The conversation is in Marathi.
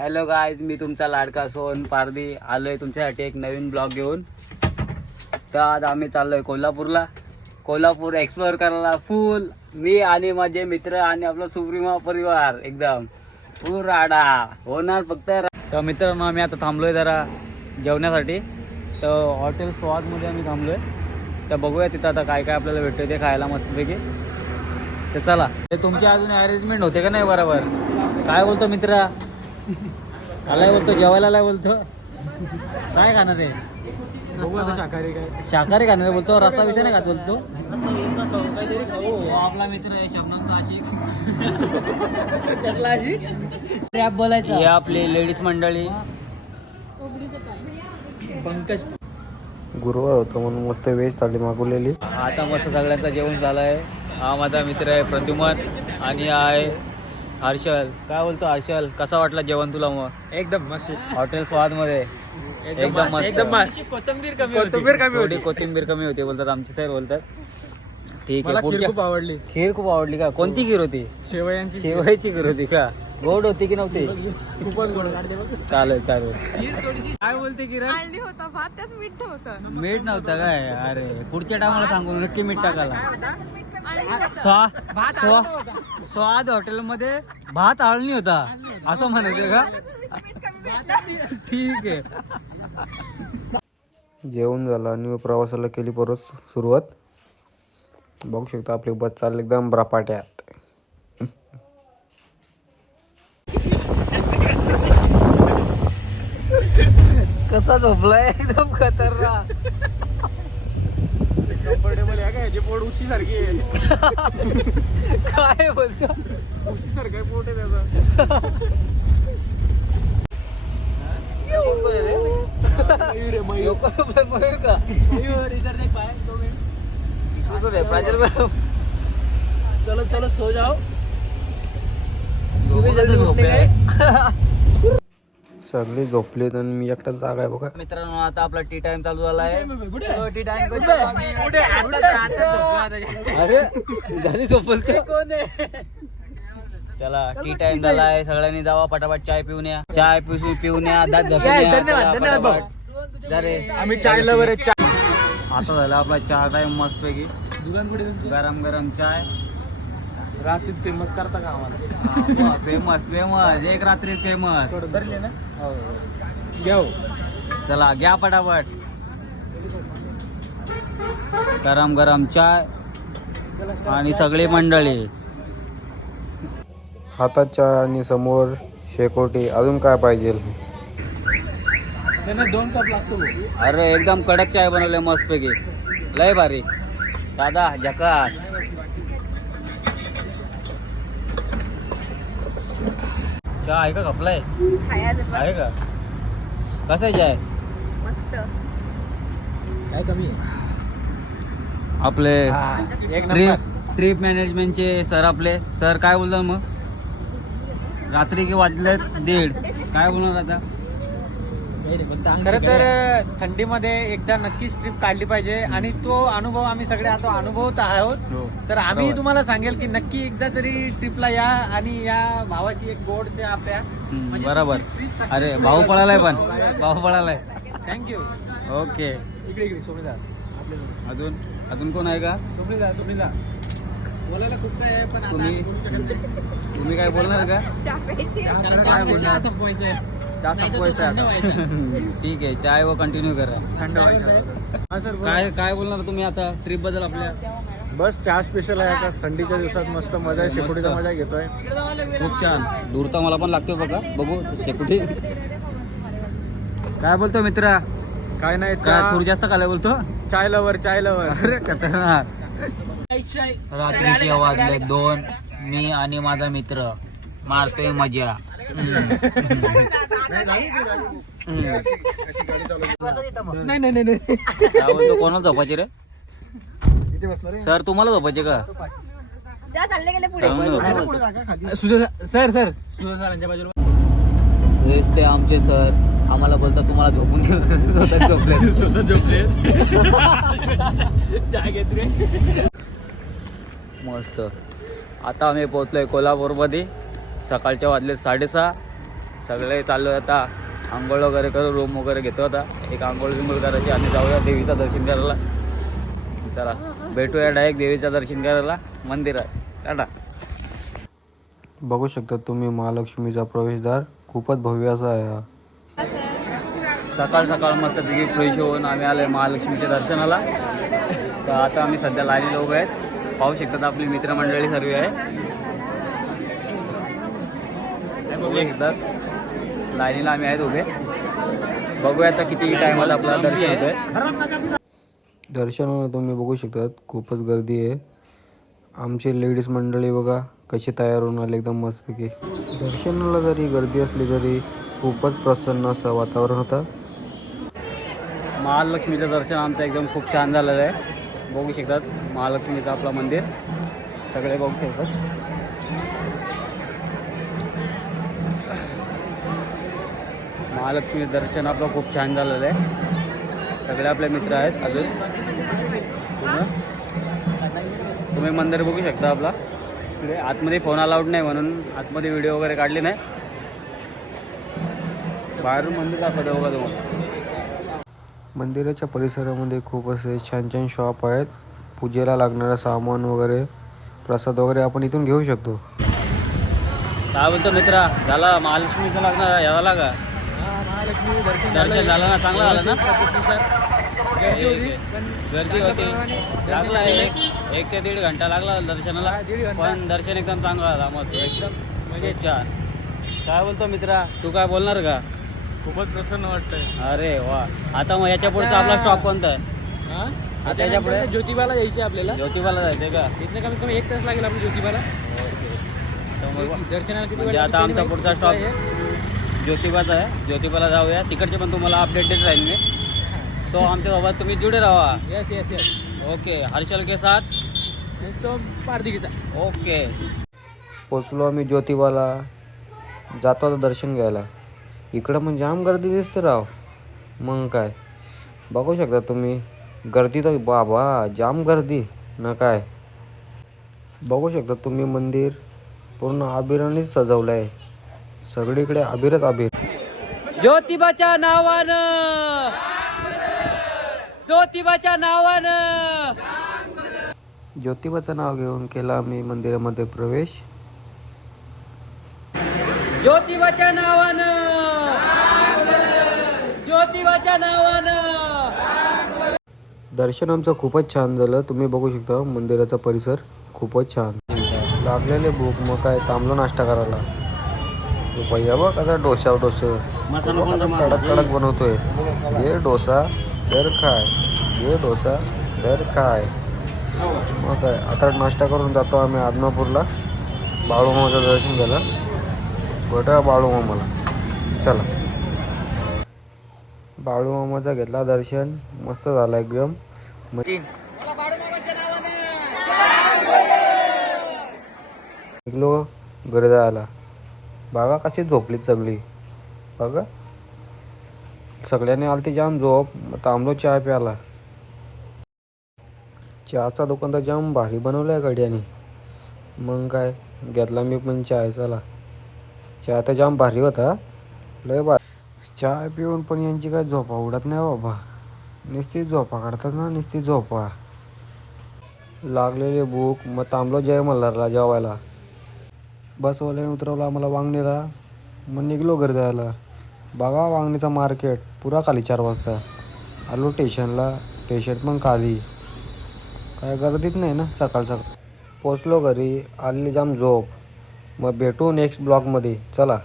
हॅलो गाईज, मी तुमचा लाडका सोन पारदी आलोय तुमच्यासाठी एक नवीन ब्लॉग घेऊन. तर आज आम्ही चाललोय कोल्हापूरला. कोल्हापूर एक्सप्लोअर करायला फुल मी आणि माझे मित्र आणि आपला सुप्रीमा परिवार एकदम फुल राडा होणार फक्त. तर मित्रांनो, आम्ही आता थांबलोय जरा जेवण्यासाठी. तर हॉटेल स्वादमध्ये आम्ही थांबलोय. तर बघूया तिथं आता काय काय आपल्याला भेटतं ते खायला मस्तपैकी. तर चला. ते तुमची अजून अरेंजमेंट होते का नाही बरोबर? काय बोलतो मित्रा? काय बोलतो? जेवायला बोलतो? काय खाणार आहे? शाकाहारी काय? शाकाहारी खाणार आहे बोलतो. रस्सा विषय नाही खात बोलतो. काहीतरी खाऊ. आपला मित्र आहे शबनम नाशिक. कसला आशिक? रॅप बोलायचा. हे आपली लेडीज मंडळी. पंकज. गुरुवार होता म्हणून मस्त व्हेज थाली मागवलेली. आता मस्त सगळ्यांचं जेवण झालं आहे. हा माझा मित्र आहे प्रद्युमन आणि आहे हर्षल. काय बोलतो हर्षल? कसा वाटला जेवण तुला? मग एकदम मस्त. हॉटेल स्वाद मध्ये एकदम मस्त. कोथिंबीर कमी होती बोलतात आमचे सर बोलतात. ठीक आहे. खीर खूप आवडली. खीर खूप आवडली का? कोणती खीर होती? शेवयांची. शेवयाची खीर होती का? गोड होती की नव्हती? खूपच गोड. चालेल चालेल. काय बोलते किरण? आळणी होता भात, त्यात मीठ होतं. मीठ नव्हतं काय? अरे पुढच्या टायमाला सांगू नक्की मीठ टाकायला. स्वाद हॉटेलमध्ये भात आळणी होता असं म्हणायचं का? ठीक आहे. जेवण झालं आणि मग प्रवासाला केली परत सुरुवात. बघू शकता आपली बस चालली एकदम ब्रापाट्यात. कसा झोपलाय एकदम खतरनाक. कम्फर्टेबल आहे काय? जे पोट उशी सारखी आहे. काय बोलतो? उशी सारखं पोट आहे त्याचा. मयूर का? चलो चलो सो जाओ. सगळे झोपलेत आणि मी एकटाच जागा आहे बघा. मित्रांनो, आता आपला टी टाइम चालू झाला आहे. टी टाइम अरे झाली झोपल कोण आहे? चला टी टाइम झाला आहे. सगळ्यांनी जावा पटापट चाय पिऊन या. चाय पिऊन या. दात घासून या. धन्यवाद भाऊ. अरे आम्ही चाय लवर आहे. चाय आता झाला आपला चहा टाइम मस्त पैकी. गरम गरम चाय. रात्रीत फेमस करता का आम्हाला? फेमस फेमस एक रात्री फेमस. धरले ना? घ्या. चला घ्या पटापट. गरम गरम चाय आणि सगळी मंडळी. हातात चहा आणि समोर शेकोटी. अजून काय पाहिजे? त्यांना 2 कप लागतो. अरे एकदम कडक चाय बनवले मस्त पैकी. लय भारी दादा. झकास. चहा आहे का? कपलाय आहे का? कसं आहे चाय? मस्त. काय कमी आहे? आपले एक नंबर. ट्रिप मॅनेजमेंटचे सर आपले सर काय बोलतात मग? रात्री की वाजले 1:30. काय बोलणार आता? खरं तर थंडीमध्ये एकदा नक्कीच ट्रिप काढली पाहिजे आणि तो अनुभव आम्ही सगळे आता अनुभवत आहोत. तर आम्ही बरोबर. तुम्हाला सांगेल की नक्की एकदा तरी ट्रिपला या आणि या भावाची एक गोडच्या आपल्या बरोबर. अरे भाऊ पळालाय पण. भाऊ पळालाय. थँक्यू. ओके. इकडे सोमीदा. अजून अजून कोण आहे का? सोमीदा बोलायला खूप काय आहे पण आता तुम्ही- आम्ही बोलू शकत नाही. तुम्ही काय बोलणार का? चहा प्यायची. कारण काय काय बोलणार? संपवायचंय. चहा संपवायचा ठीक आहे. चाय व कंटिन्यू करा. थंड व्हायचं. काय काय बोलणार तुम्ही आता ट्रिप बद्दल आपल्या? बस चहा स्पेशल आहे आता थंडीच्या दिवसात. मस्त मजा आहे. शेकोटीचा मजा घेतोय. खूप छान. दूर तर मला पण लागतो बघा. बघू शेकोटी. काय बोलतो मित्रा? काय नाही काय थोडी जास्त काय बोलतो? चाय लवर. चाय लवर. अरे खतरनाक. रात्रीचे वाजले 2. मी आणि माझा मित्र मारतोय मजा. नाही नाही नाही. काय बोलतो? कोणाला झोपायचे रे? सर तुम्हाला झोपायचे का? जा चालले गेले पुढे. सर सरांच्या बाजूला. हेच ते आमचे सर. आम्हाला बोलतात तुम्हाला झोपून दे. स्वतः झोपले. मस्त. आता आम्ही पोहोचलोय कोल्हापूरमध्ये. सकाळच्या वाजले 6:30. सगळे चाललो आता आंघोळ वगैरे करू, रूम वगैरे घेतो आता, एक आंघोळ बिंघोळ करायची आणि जाऊया देवीचं दर्शन करायला. चला भेटूया डायरेक्ट देवीचं दर्शन करायला मंदिरात. टाटा. बघू शकता तुम्ही महालक्ष्मीचा प्रवेशद्वार खूपच भव्य असा आहे हा. सकाळ सकाळ मस्तपैकी फ्रेश होऊन आम्ही आलो महालक्ष्मीच्या दर्शनाला. तर आता आम्ही सध्या लाईनीला उभे आहेत. पाहू शकतात आपली मित्रमंडळी सर्व आहे. बघू शकतात लाईनीला आम्ही आहेत उभे. बघूया आता किती टायमाला आपल्याला दर्शन होतंय. दर्शनाला तुम्ही बघू शकतात खूपच गर्दी आहे. आमची लेडीज मंडळी बघा कशी तयार होऊन आले एकदम मस्तपैकी. दर्शनाला जरी गर्दी असली तरी खूपच प्रसन्न असं वातावरण होतं. महालक्ष्मीचं दर्शन आमचं एकदम खूप छान झालेलं आहे. बघू शकतात महालक्ष्मीचं आपलं मंदिर सगळे बघू शकतात. महालक्ष्मी दर्शन आपलं खूप छान झालेलं आहे. सगळे आपले मित्र आहेत. अजून तुम्ही मंदिर बघू शकता आपला. इकडे आतमध्ये फोन अलाउड नाही म्हणून आतमध्ये व्हिडिओ वगैरे काढले नाही. बाहेरून मंदिर दाखवतो बघा तुम्हाला. मंदिराच्या परिसरामध्ये खूप असे छान छान शॉप आहेत. पूजेला लागणारं सामान वगैरे प्रसाद वगैरे आपण इथून घेऊ शकतो. काय बोलतो मित्रा, झाला महालक्ष्मीचं लागणार याला लागा महालक्ष्मी दर्शन झालं ना? चांगलं झालं ना? गर्दी होती. लागला एक ते 1.5 घंटा लागला दर्शनाला. पण दर्शन एकदम चांगलं झालं. मस्त एकदम म्हणजे छान. काय बोलतो मित्रा, तू काय बोलणार का? खूपच प्रसन्न वाटतंय. अरे वा. आता मग याच्या पुढचा आपला स्टॉप कोणता आहे? आता याच्या पुढे ज्योतिबाला जायचे आपल्याला. ज्योतिबाला जायचंय का? इथनं कमीत कमी 1 तास लागेल आपल्या ज्योतिबाला. दर्शनाला किती म्हणजे वेळ आता आमचा पुढचा स्टॉप ज्योतिबाचा आहे. ज्योतिबाला जाऊया. तिकडचे पण तुम्हाला अपडेट देत राहील मी. तो आमच्या सोबत तुम्ही जुडे राहा. Yes yes yes. Okay. Harshal के साथ सो पारदिकीचा. ओके. पोचलो आम्ही ज्योतिबाला. जातो आता दर्शन घ्यायला. इकडं पण जाम गर्दी दिसते राव. मग काय बघू शकता तुम्ही. गर्दी तर बाबा जाम गर्दी ना काय. बघू शकता तुम्ही मंदिर पूर्ण अबिरानेच सजवलं आहे. सगळीकडे अबिरच अबिर. ज्योतिबाच्या नावानं, ज्योतिबाच्या नावानं. ज्योतिबाचं नाव घेऊन केला आम्ही मंदिरामध्ये प्रवेश. ज्योतिबाच्या नावानं, ज्योतिबाच्या नावानं. दर्शन आमचं खूपच छान झालं. तुम्ही बघू शकता मंदिराचा परिसर खूपच छान. लागलेले भूक मग काय थांबलो नाश्ता करायला. तो भैया बघ आता डोसा कडक कडक बनवतोय. हे डोसा दर खाय, हे डोसा दर खाय. मग काय आता नाश्ता करून जातो आम्ही आदमापूरला बाळूमामाचं दर्शन घ्यायला. भेटूया बाळूमामाला. चला. बाळूमामाचा घेतला दर्शन. मस्त झाला एकदम. निघलो घरी जायला. बघा कशी झोपलीत सगळी. बघा सगळ्यांनी आलती जाम झोप. थांबलो चहा प्यायला. चहाचा दुकान तर जाम भारी बनवलं आहे गड्याने. मग काय घेतला मी पण चहा. चला चहा तर जाम भारी होता. लय भारी. चहा पिऊन पण यांची काय झोपा उडत नाही बाबा. नुसती झोपा काढतात ना, नुसती झोपा. लागलेले भूक मग थांबलो जय मल्हारला जेवायला. बसवाल्याने उतरवलं आम्हाला वांगणीला. मग निघलो घरी जायला. बघा वांगणीचा मार्केट पुरा खाली 4 वाजता. आलो स्टेशनला. स्टेशन पण खाली. काय गर्दीच नाही ना सकाळ सकाळ. पोचलो घरी. आलेली जाम झोप. मग भेटू नेक्स्ट ब्लॉगमध्ये. चला.